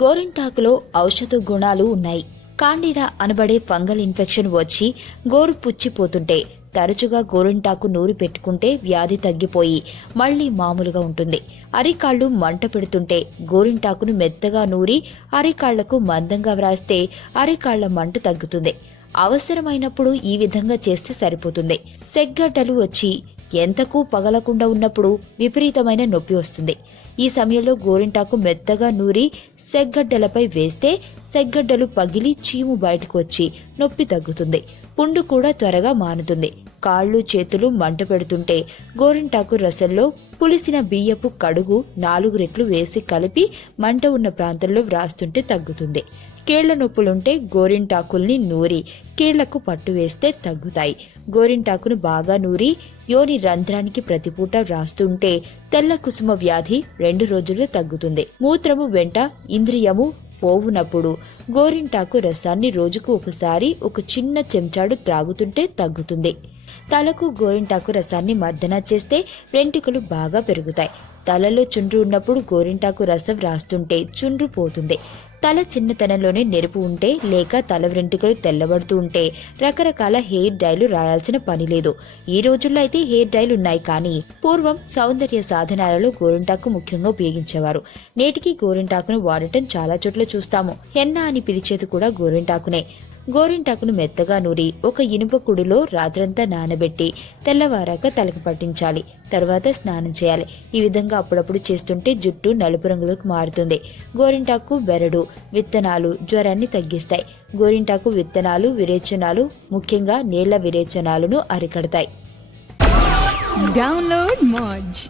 గోరింటాకులో ఔషధ గుణాలు ఉన్నాయి. కాండిడా అనబడే ఫంగల్ ఇన్ఫెక్షన్ వచ్చి గోరు పుచ్చిపోతుంటే తరచుగా గోరింటాకు నూరి పెట్టుకుంటే వ్యాధి తగ్గిపోయి మళ్లీ మామూలుగా ఉంటుంది. అరికాళ్లు మంట పెడుతుంటే గోరింటాకును మెత్తగా నూరి అరికాళ్లకు మందంగా వ్రాస్తే అరికాళ్ల మంట తగ్గుతుంది. అవసరమైనప్పుడు ఈ విధంగా చేస్తే సరిపోతుంది. సెగ్గడ్డలు వచ్చి ఎంతకు పగలకుండా ఉన్నప్పుడు విపరీతమైన నొప్పి వస్తుంది. ఈ సమయంలో గోరింటాకు మెత్తగా నూరి సెగ్గడ్డలపై వేస్తే సెగ్గడ్డలు పగిలి చీము బయటకు వచ్చి నొప్పి తగ్గుతుంది. పుండు కూడా త్వరగా మానుతుంది. కాళ్లు చేతులు మంట పెడుతుంటే గోరింటాకు రసంలో పులిసిన బియ్యపు కడుగు 4 రెట్లు వేసి కలిపి మంట ఉన్న ప్రాంతంలో వ్రాస్తుంటే తగ్గుతుంది. కీళ్ల నొప్పులుంటే గోరింటాకుల్ని నూరి కీళ్లకు పట్టు వేస్తే తగ్గుతాయి. గోరింటాకును బాగా నూరి యోని రంధ్రానికి ప్రతిపూట వ్రాస్తుంటే తెల్ల కుసుమ వ్యాధి 2 రోజుల్లో తగ్గుతుంది. మూత్రము వెంట ఇంద్రియము పోవునప్పుడు గోరింటాకు రసాన్ని రోజుకు ఒకసారి ఒక చిన్న చెంచాడు త్రాగుతుంటే తగ్గుతుంది. తలకు గోరింటాకు రసాన్ని మర్దన చేస్తే వెంట్రుకలు బాగా పెరుగుతాయి. తలలో చుండ్రు ఉన్నప్పుడు గోరింటాకు రసం రాస్తుంటే చుండ్రు పోతుంది. తల చిన్నతనంలోనే నెరుపు ఉంటే లేక తల వెంట్రుకలు తెల్లబడుతూ ఉంటే రకరకాల హెయిర్ డైలు రాయాల్సిన పని లేదు. ఈ రోజుల్లో అయితే హెయిర్ డైలు ఉన్నాయి, కానీ పూర్వం సౌందర్య సాధనాలలో గోరింటాకు ముఖ్యంగా ఉపయోగించేవారు. నేటికి గోరింటాకును వాడటం చాలా చోట్ల చూస్తాము. హెన్న అని పిలిచేది కూడా గోరింటాకునే. గోరింటాకును మెత్తగా నూరి ఒక ఇనుప కుడిలో రాత్రంతా నానబెట్టి తెల్లవారాక తలకు పట్టించాలి. తర్వాత స్నానం చేయాలి. ఈ విధంగా అప్పుడప్పుడు చేస్తుంటే జుట్టు నలుపు రంగులోకి మారుతుంది. గోరింటాకు బెరడు విత్తనాలు జ్వరాన్ని తగ్గిస్తాయి. గోరింటాకు విత్తనాలు విరేచనాలు, ముఖ్యంగా నీళ్ల విరేచనాలను అరికడతాయి. డౌన్లోడ్ మోజ్.